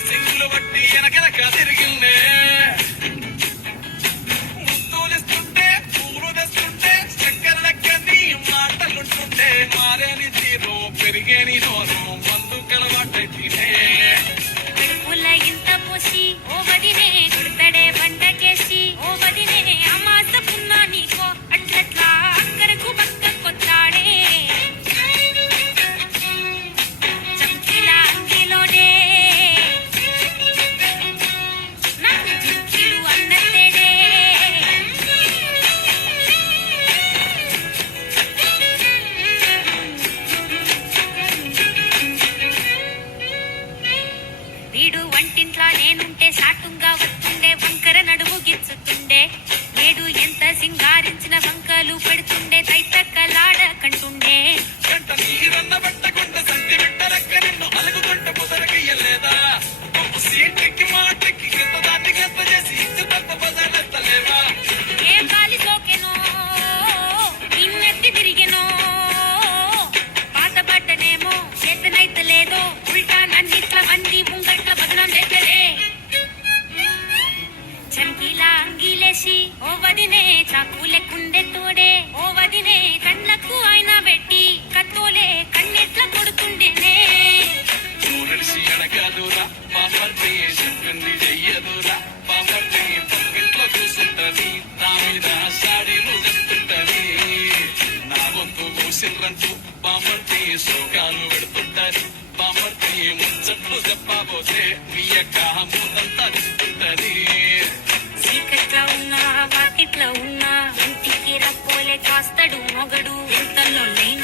సింగులు బట్టి వెనకెనక తిరిగిందే ముద్దులిస్తుంటే పూలు తెస్తుంటే చక్కెర లెక్కని మాటలుంటుంటే మారేని తీరు పెరిగేని నోరు మందు కలవాటైతేనే ఇంత పోసి ఓ వదినే గుడితడే వంటకేసి ఓ వదినే అమాస పున్నా నీకో అట్లట్లా అక్కరకు పక్క కొత్తాడే చంకిలా అంగిలోనే నాకు జిక్కిలు అన్నతేడే వీడు వంటింట్లా నేనుంటే సాటుంగా వస్తుండే వంకర నడుము గిచ్చుతుండే నేడు ఎంత సింగారించిన వంకలు పెడుతుండే తైతక్కలాడ కంటుండే గంట నీరన్న బట్టకుంట సంటి బిడ్డలక్క నిన్ను అలుగుతుంట పొదరకయ్యలేదా సీటెక్కి మాటెక్కి కింద దాన్ని గంత చేసి ఇచ్చుతంత బజార్లెత్తలేవా ఏ గాలి సోకెనో ఇన్నెత్తి తిరిగెనో పాతబడ్డనేమో చేతనైతలేదో ఉల్టా నన్నిట్ల మంది ముంగట్ల బదనం చేతలే చంకీలా అంగీలేసి ఓ వదినే చాకులెక్కుండే తోడే ఓ వదినే కళ్ళకు అయినా పెట్టి కత్తోలే కన్నెట్ల కొడుతుండేనే నూరడిసి అడగదురా పాపర్తి చెప్పింది చెయ్యదురా పాపర్తి పక్కింట్లో కూసుంటది నా మీద సాడీలు చెప్తుంటది నా గొంతు కూసిండ్రంటూ పాపర్తి శోకాలు పెడుతుంటది పాపర్తి ముచ్చట్లు చెప్పబోతే మీ యొక్క మూతంతా చెప్తుంటది చీకట్లో ఉన్నా వాకిట్లో ఉన్నా ఇంటికి రప్పోలే కాస్తడు మొగడు ఎంతలో లేని